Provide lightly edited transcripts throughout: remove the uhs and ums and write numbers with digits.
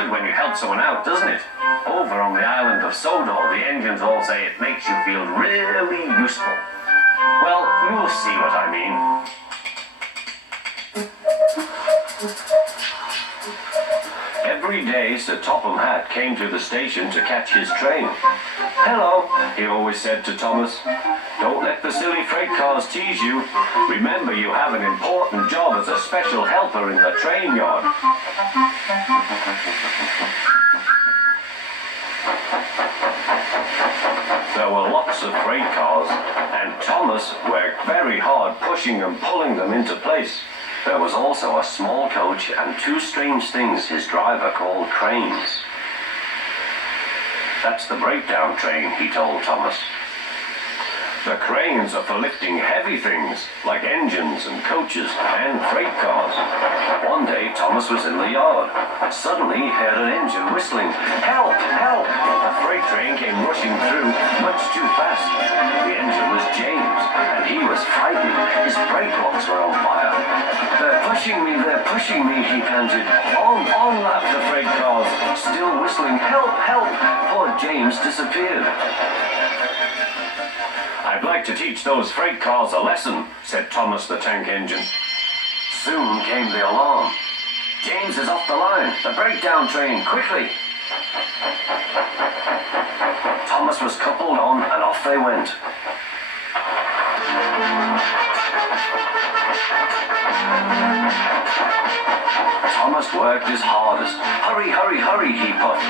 good when you help someone out, doesn't it? Over on the island of Sodor, the engines all say it makes you feel really useful. Well, you'll see what I mean. Every day, Sir Topham Hatt came to the station to catch his train. "Hello," he always said to Thomas. "Don't let the silly freight cars tease you. Remember, you have an important job as a special helper in the train yard." There were lots of freight cars, and Thomas worked very hard pushing and pulling them into place. There was also a small coach and two strange things his driver called cranes. "That's the breakdown train," he told Thomas. "The cranes are for lifting heavy things, like engines and coaches and freight cars." One day, Thomas was in the yard. Suddenly, he heard an engine whistling. "Help! Help!" A freight train came rushing through, much too fast. The engine was James, and he was frightened. His brake locks were on fire. They're pushing me, he panted. On, laughed the freight cars, still whistling. "Help! Help!" Poor James disappeared. "I'd like to teach those freight cars a lesson," said Thomas the tank engine. Soon came the alarm. "James is off the line. The breakdown train, quickly!" Thomas was coupled on, and off they went. Thomas worked his hardest. "Hurry, hurry, hurry," he puffed.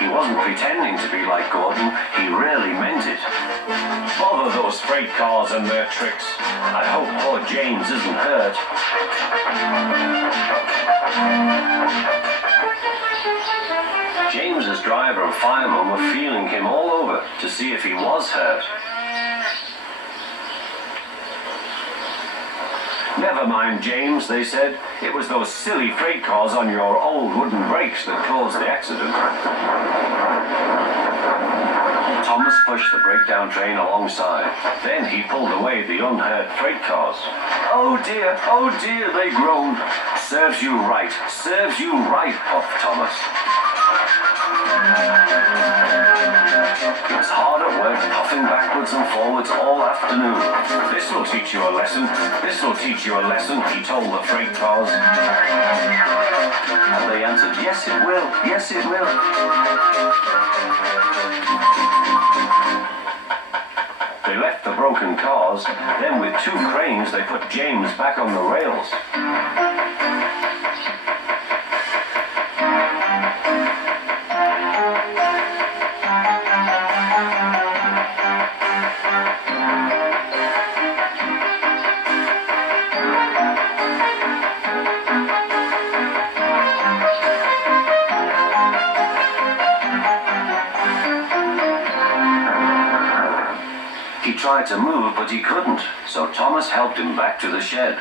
He wasn't pretending to be like Gordon. He really meant it. "Bother those freight cars and their tricks. I hope poor James isn't hurt." James's driver and fireman were feeling him all over to see if he was hurt. "Never mind, James," they said. "It was those silly freight cars on your old wooden brakes that caused the accident." Thomas pushed the breakdown train alongside. Then he pulled away the unhurt freight cars. Oh dear, they groaned. Serves you right, puffed Thomas. He was hard at work, puffing backwards and forwards all afternoon. This'll teach you a lesson, he told the freight cars. And they answered, yes it will. They left the broken cars, then with two cranes they put James back on the rails. He tried to move, but he couldn't, so Thomas helped him back to the shed.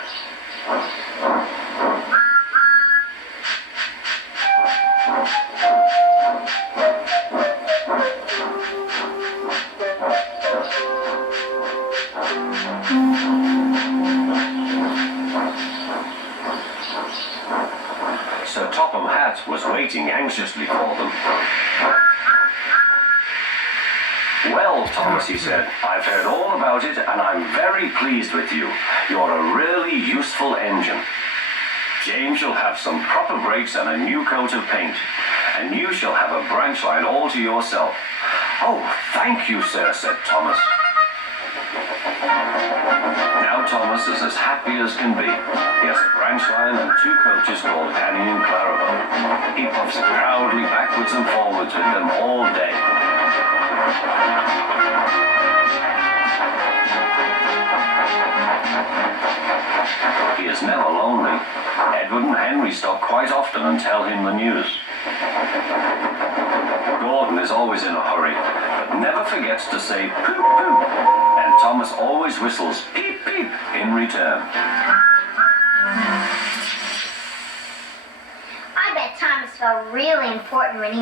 Sir Topham Hatt was waiting anxiously for them. "Well, Thomas," he said, "I've heard all about it and I'm very pleased with you. You're a really useful engine. James shall have some proper brakes and a new coat of paint, and you shall have a branch line all to yourself." "Oh, thank you, sir," said Thomas. Now Thomas is as happy as can be. He has a branch line and two coaches called Annie and Clarabelle. He puffs proudly backwards and forwards with them all day. He is never lonely. Edward and Henry stop quite often and tell him the news. Gordon is always in a hurry, but never forgets to say poop poop, and Thomas always whistles peep peep in return. I bet Thomas felt really important when he